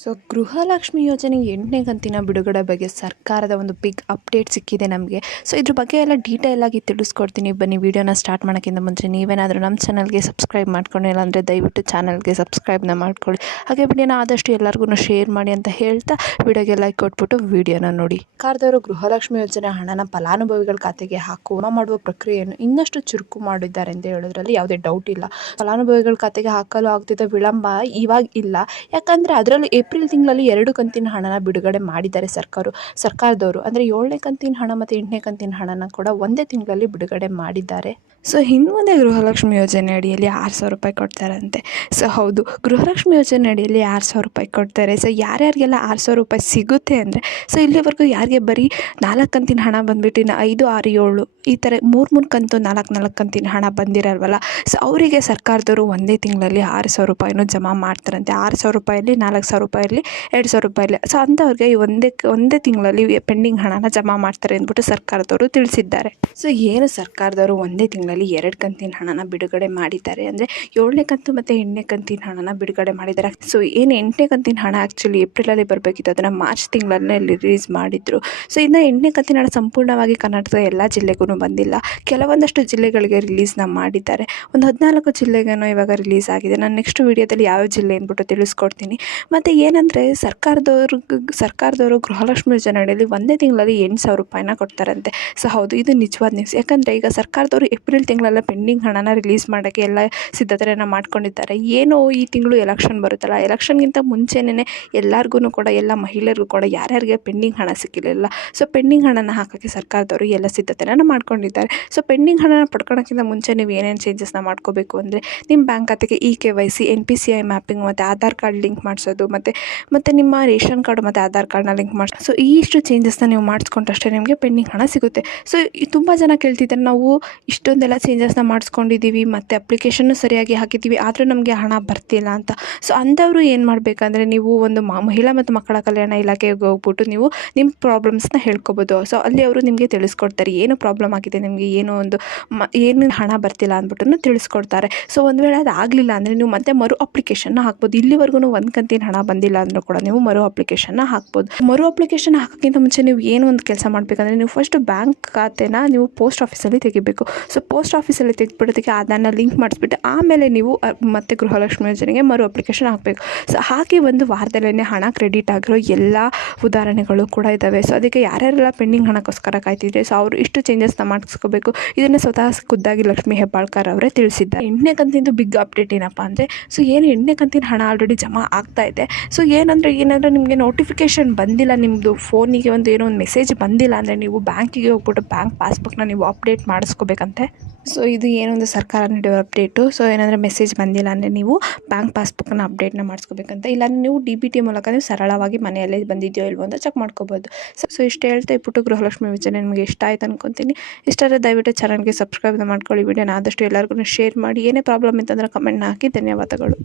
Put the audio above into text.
So Gruhalakshmi ಯೋಜನೆ 8ನೇ ಕಂತಿನ ಬಿಡುಗಡೆ ಬಗ್ಗೆ ಸರ್ಕಾರದ ಒಂದು ಬಿಗ್ ಅಪ್ಡೇಟ್ ಸಿಕ್ಕಿದೆ ನಮಗೆ. ಸೊ ಇದ್ರ ಬಗ್ಗೆ ಎಲ್ಲ ಡೀಟೇಲ್ ಆಗಿ ತಿಳಿಸ್ಕೊಡ್ತೀನಿ. ಬನ್ನಿ ವಿಡಿಯೋನ ಸ್ಟಾರ್ಟ್ ಮಾಡೋಕ್ಕಿಂತ ಮುಂಚೆ ನೀವೇನಾದರೂ ನಮ್ಮ ಚಾನಲ್ಗೆ ಸಬ್ಸ್ಕ್ರೈಬ್ ಮಾಡ್ಕೊಂಡಿಲ್ಲ ಅಂದರೆ ದಯವಿಟ್ಟು ಚಾನಲ್ಗೆ ಸಬ್ಸ್ಕ್ರೈಬ್ನ ಮಾಡ್ಕೊಳ್ಳಿ. ಹಾಗೆ ವಿಡಿಯೋನ ಆದಷ್ಟು ಎಲ್ಲರಿಗೂ ಶೇರ್ ಮಾಡಿ ಅಂತ ಹೇಳ್ತಾ ವಿಡಿಯೋಗೆ ಲೈಕ್ ಕೊಟ್ಬಿಟ್ಟು ವಿಡಿಯೋನ ನೋಡಿ. ಸರ್ಕಾರದವರು ಗೃಹಲಕ್ಷ್ಮಿ ಯೋಜನೆ ಹಣನ ಫಲಾನುಭವಿಗಳ ಖಾತೆಗೆ ಮಾಡುವ ಪ್ರಕ್ರಿಯೆಯನ್ನು ಇನ್ನಷ್ಟು ಚುರುಕು ಮಾಡಿದ್ದಾರೆ ಅಂತ ಹೇಳೋದ್ರಲ್ಲಿ ಯಾವುದೇ ಡೌಟ್ ಇಲ್ಲ. ಫಲಾನುಭವಿಗಳ ಖಾತೆಗೆ ಹಾಕಲು ಆಗ್ತಿದ್ದ ವಿಳಂಬ ಇವಾಗ ಇಲ್ಲ. ಯಾಕಂದರೆ ಅದರಲ್ಲಿ ಏಪ್ರಿಲ್ ತಿಂಗಳಲ್ಲಿ 2 ಕಂತಿನ ಹಣನ ಬಿಡುಗಡೆ ಮಾಡಿದ್ದಾರೆ ಸರ್ಕಾರದವರು. ಅಂದರೆ 7ನೇ ಕಂತಿನ ಹಣ ಮತ್ತು 8ನೇ ಕಂತಿನ ಹಣನ ಕೂಡ ಒಂದೇ ತಿಂಗಳಲ್ಲಿ ಬಿಡುಗಡೆ ಮಾಡಿದ್ದಾರೆ. ಸೊ ಹಿಂದೆ ಗೃಹಲಕ್ಷ್ಮಿ ಯೋಜನೆ ಅಡಿಯಲ್ಲಿ 6,000 ರೂಪಾಯಿ ಕೊಡ್ತಾರಂತೆ. ಸೊ ಹೌದು, ಗೃಹಲಕ್ಷ್ಮಿ ಯೋಜನೆ ಅಡಿಯಲ್ಲಿ 6,000 ರೂಪಾಯಿ ಕೊಡ್ತಾರೆ. ಸೊ ಯಾರ್ಯಾರಿಗೆಲ್ಲ 6,000 ರೂಪಾಯಿ ಸಿಗುತ್ತೆ ಅಂದರೆ, ಸೊ ಇಲ್ಲಿವರೆಗೂ ಯಾರಿಗೆ ಬರೀ 4 ಕಂತಿನ ಹಣ ಬಂದುಬಿಟ್ಟು 5, 6, 7 ಈ ಥರ 3 ಕಂತು 4 ಕಂತಿನ ಹಣ ಬಂದಿರಲ್ವಲ್ಲ, ಸೊ ಅವರಿಗೆ ಸರ್ಕಾರದವರು ಒಂದೇ ತಿಂಗಳಲ್ಲಿ 6,000 ರೂಪಾಯಿನೂ ಜಮಾ ಮಾಡ್ತಾರಂತೆ. 6,000 ರೂಪಾಯಲ್ಲಿ 4,000 ರೂಪಾಯಲ್ಲಿ 2,000 ರೂಪಾಯಲ್ಲಿ. ಸೊ ಅಂಥವ್ರಿಗೆ ಒಂದೇ ತಿಂಗಳಲ್ಲಿ ಪೆಂಡಿಂಗ್ ಹಣನ ಜಮಾ ಮಾಡ್ತಾರೆ ಅಂದ್ಬಿಟ್ಟು ಸರ್ಕಾರದವರು ತಿಳಿಸಿದ್ದಾರೆ. ಸೊ ಏನು ಸರ್ಕಾರದವರು ಒಂದೇ ತಿಂಗಳಲ್ಲಿ 2 ಕಂತಿನ ಹಣನ ಬಿಡುಗಡೆ ಮಾಡಿದ್ದಾರೆ ಅಂದರೆ 7ನೇ ಕಂತು ಮತ್ತು 8ನೇ ಕಂತಿನ ಹಣನ ಬಿಡುಗಡೆ ಮಾಡಿದ್ದಾರೆ. ಸೊ ಏನು 8ನೇ ಕಂತಿನ ಹಣ ಆ್ಯಕ್ಚುಲಿ ಏಪ್ರಿಲಲ್ಲಿ ಬರಬೇಕಿತ್ತು, ಅದನ್ನು ಮಾರ್ಚ್ ತಿಂಗಳಲ್ಲೇ ರಿಲೀಸ್ ಮಾಡಿದರು. ಸೊ ಇನ್ನು 8ನೇ ಕಂತಿನ ಹಣ ಸಂಪೂರ್ಣವಾಗಿ ಕರ್ನಾಟಕದ ಎಲ್ಲ ಜಿಲ್ಲೆಗೂ ಬಂದಿಲ್ಲ. ಕೆಲವೊಂದಷ್ಟು ಜಿಲ್ಲೆಗಳಿಗೆ ರಿಲೀಸ್ನ ಮಾಡಿದ್ದಾರೆ. ಒಂದು 14 ಜಿಲ್ಲೆಗೇನೋ ಇವಾಗ ರಿಲೀಸ್ ಆಗಿದೆ. ನಾನು ನೆಕ್ಸ್ಟ್ ವೀಡಿಯೋದಲ್ಲಿ ಯಾವ ಜಿಲ್ಲೆ ಅಂದ್ಬಿಟ್ಟು ತಿಳಿಸ್ಕೊಡ್ತೀನಿ. ಮತ್ತು ಏನಂದರೆ ಸರ್ಕಾರದವರು ಗೃಹಲಕ್ಷ್ಮಿ ಯೋಜನೆ ಅಡಿಯಲ್ಲಿ ಒಂದೇ ತಿಂಗಳಲ್ಲಿ 8,000 ರೂಪಾಯಿನ ಕೊಡ್ತಾರಂತೆ. ಸೊ ಹೌದು, ಇದು ನಿಜವಾದ ನ್ಯೂಸ್. ಯಾಕಂದರೆ ಈಗ ಸರ್ಕಾರದವರು ಏಪ್ರಿಲ್ ತಿಂಗಳೆಲ್ಲ ಪೆಂಡಿಂಗ್ ಹಣನ ರಿಲೀಸ್ ಮಾಡೋಕ್ಕೆ ಎಲ್ಲ ಸಿದ್ಧತೆಯನ್ನು ಮಾಡ್ಕೊಂಡಿದ್ದಾರೆ. ಏನೋ ಈ ತಿಂಗಳು ಎಲೆಕ್ಷನ್ ಬರುತ್ತಲ್ಲ, ಎಲೆಕ್ಷನ್ಗಿಂತ ಮುಂಚೆನೇ ಎಲ್ಲರಿಗೂ ಕೂಡ, ಎಲ್ಲ ಮಹಿಳೆಯರಿಗೂ ಕೂಡ ಯಾರ್ಯಾರಿಗೆ ಪೆಂಡಿಂಗ್ ಹಣ ಸಿಕ್ಕಿರಲಿಲ್ಲ, ಸೊ ಪೆಂಡಿಂಗ್ ಹಣನ ಹಾಕೋಕ್ಕೆ ಸರ್ಕಾರದವರು ಎಲ್ಲ ಸಿದ್ಧತೆಯನ್ನು ಮಾಡ್ಕೊಂಡಿದ್ದಾರೆ. ಸೊ ಪೆಂಡಿಂಗ್ ಹಣನ ಪಡ್ಕೊಳ್ಳೋಕ್ಕಿಂತ ಮುಂಚೆ ನೀವು ಏನೇನು ಚೇಂಜಸ್ನ ಮಾಡ್ಕೋಬೇಕು ಅಂದರೆ, ನಿಮ್ಮ ಬ್ಯಾಂಕ್ ಖಾತೆಗೆ KYC, NPCI ಮ್ಯಾಪಿಂಗ್ ಮತ್ತು ಆಧಾರ್ ಕಾರ್ಡ್ ಲಿಂಕ್ ಮಾಡಿಸೋದು, ಮತ್ತು ನಿಮ್ಮ ರೇಷನ್ ಕಾರ್ಡ್ ಮತ್ತು ಆಧಾರ್ ಕಾರ್ಡ್ನ ಲಿಂಕ್ ಮಾಡಿಸೋದು. ಸೊ ಇಷ್ಟು ಚೇಂಜಸ್ನ ನೀವು ಮಾಡಿಸ್ಕೊಂಡಷ್ಟೇ ನಿಮಗೆ ಪೆಂಡಿಂಗ್ ಹಣ ಸಿಗುತ್ತೆ. ಸೊ ತುಂಬ ಜನ ಕೇಳ್ತಿದ್ದಾರೆ, ನಾವು ಇಷ್ಟೊಂದೆಲ್ಲ ಚೇಂಜಸ್ನ ಮಾಡಿಸ್ಕೊಂಡಿದ್ದೀವಿ ಮತ್ತು ಅಪ್ಲಿಕೇಶನ್ನು ಸರಿಯಾಗಿ ಹಾಕಿದ್ದೀವಿ, ಆದರೂ ನಮಗೆ ಹಣ ಬರ್ತಿಲ್ಲ ಅಂತ. ಸೊ ಅಂಥವರು ಏನು ಮಾಡಬೇಕಂದ್ರೆ, ನೀವು ಒಂದು ಮಹಿಳಾ ಮತ್ತು ಮಕ್ಕಳ ಕಲ್ಯಾಣ ಇಲಾಖೆಗೆ ಹೋಗ್ಬಿಟ್ಟು ನೀವು ನಿಮ್ಮ ಪ್ರಾಬ್ಲಮ್ಸ್ನ ಹೇಳ್ಕೊಬೋದು. ಸೊ ಅಲ್ಲಿ ಅವರು ನಿಮಗೆ ತಿಳಿಸ್ಕೊಡ್ತಾರೆ ಏನು ಪ್ರಾಬ್ಲಮ್ ಆಗಿದೆ, ನಿಮಗೆ ಏನು ಹಣ ಬರ್ತಿಲ್ಲ ಅಂದ್ಬಿಟ್ಟು ತಿಳಿಸ್ಕೊಡ್ತಾರೆ. ಸೊ ಒಂದು ವೇಳೆ ಅದು ಆಗಲಿಲ್ಲ ಅಂದರೆ ನೀವು ಮತ್ತೆ ಮರು ಅಪ್ಲಿಕೇಶನ್ನ ಹಾಕ್ಬೋದು. ಇಲ್ಲಿವರೆಗೂ 1 ಕಂತಿನ ಹಣ ಬಂದಿಲ್ಲ ಅಂದರೂ ಕೂಡ ನೀವು ಮರು ಅಪ್ಲಿಕೇಶನ್ನ ಹಾಕ್ಬೋದು. ಮರು ಅಪ್ಲಿಕೇಶನ್ ಹಾಕೋಕ್ಕಿಂತ ಮುಂಚೆ ನೀವು ಏನು ಒಂದು ಕೆಲಸ ಮಾಡಬೇಕಂದ್ರೆ, ನೀವು ಫಸ್ಟ್ ಬ್ಯಾಂಕ್ ಖಾತೆನ ನೀವು ಪೋಸ್ಟ್ ಆಫೀಸಲ್ಲಿ ತೆಗಿಬೇಕು. ಸೊ ಪೋಸ್ಟ್ ಆಫೀಸಲ್ಲಿ ತೆಗೆದ್ಬಿಡೋದಕ್ಕೆ ಅದನ್ನು ಲಿಂಕ್ ಮಾಡಿಸ್ಬಿಟ್ಟು ಆಮೇಲೆ ನೀವು ಮತ್ತೆ ಗೃಹಲಕ್ಷ್ಮಿ ಯೋಜನೆಗೆ ಮರು ಅಪ್ಲಿಕೇಶನ್ ಹಾಕಬೇಕು. ಸೊ ಹಾಕಿ ಒಂದು ವಾರದಲ್ಲೇ ಹಣ ಕ್ರೆಡಿಟ್ ಆಗಿರೋ ಎಲ್ಲ ಉದಾಹರಣೆಗಳು ಕೂಡ ಇದ್ದಾವೆ. ಸೊ ಅದಕ್ಕೆ ಯಾರ್ಯಾರೆಲ್ಲ ಪೆಂಡಿಂಗ್ ಹಣಕ್ಕೋಸ್ಕರ ಕಾಯ್ತಿದ್ರೆ, ಸೊ ಅವರು ಇಷ್ಟು ಚೇಂಜಸ್ನ ಮಾಡಿಸ್ಕೋಬೇಕು. ಇದನ್ನು ಸ್ವತಃ ಖುದ್ದಾಗಿ ಲಕ್ಷ್ಮೀ ಹೆಬ್ಬಾಳ್ಕರ್ ಅವರೇ ತಿಳಿಸಿದ್ದಾರೆ. 8ನೇ ಕಂತಿಂದು ಬಿಗ್ ಅಪ್ಡೇಟ್ ಏನಪ್ಪ ಅಂದರೆ, ಸೊ ಏನು 8ನೇ ಕಂತಿನ ಹಣ ಆಲ್ರೆಡಿ ಜಮಾ ಆಗ್ತಾ ಇದೆ. ಸೊ ಏನಾದರೂ ನಿಮಗೆ ನೋಟಿಫಿಕೇಷನ್ ಬಂದಿಲ್ಲ, ನಿಮ್ಮದು ಫೋನಿಗೆ ಏನೋ ಒಂದು ಮೆಸೇಜ್ ಬಂದಿಲ್ಲ ಅಂದರೆ, ನೀವು ಬ್ಯಾಂಕಿಗೆ ಹೋಗ್ಬಿಟ್ಟು ಬ್ಯಾಂಕ್ ಪಾಸ್ಬುಕ್ನ ನೀವು ಅಪ್ಡೇಟ್ ಮಾಡಿಸ್ಕೋಬೇಕಂತೆ. ಸೊ ಇದು ಏನೊಂದು ಸರ್ಕಾರ ನೀಡುವ ಅಪ್ಡೇಟು. ಸೊ ಏನಂದರೆ ಮೆಸೇಜ್ ಬಂದಿಲ್ಲ ಅಂದರೆ ನೀವು ಬ್ಯಾಂಕ್ ಪಾಸ್ಬುಕ್ಕನ್ನು ಅಪ್ಡೇಟ್ನ ಮಾಡಿಸ್ಕೋಬೇಕಂತ. ಇಲ್ಲಾಂದರೆ ನೀವು DBT ಮೂಲಕ ನೀವು ಸರಳವಾಗಿ ಮನೆಯಲ್ಲೇ ಬಂದಿದೆಯೋ ಇಲ್ವೋ ಅಂತ ಚೆಕ್ ಮಾಡ್ಕೋಬೋದು. ಸೊ ಇಷ್ಟು ಹೇಳ್ತಾ ಇಟ್ಬಿಟ್ಟು ಗೃಹಲಕ್ಷ್ಮಿ ಯೋಜನೆ ನಿಮಗೆ ಇಷ್ಟ ಆಯ್ತು ಅನ್ಕೊತೀನಿ. ಇಷ್ಟಾದರೆ ದಯವಿಟ್ಟು ಚಾನಲ್ಗೆ ಸಬ್ಸ್ಕ್ರೈಬ್ ಮಾಡ್ಕೊಳ್ಳಿ. ವಿಡಿಯೋನ ಆದಷ್ಟು ಎಲ್ಲರಿಗೂ ಶೇರ್ ಮಾಡಿ. ಏನೇ ಪ್ರಾಬ್ಲಮ್ ಇತ್ತಂದರೆ ಕಮೆಂಟ್ನ ಹಾಕಿ. ಧನ್ಯವಾದಗಳು.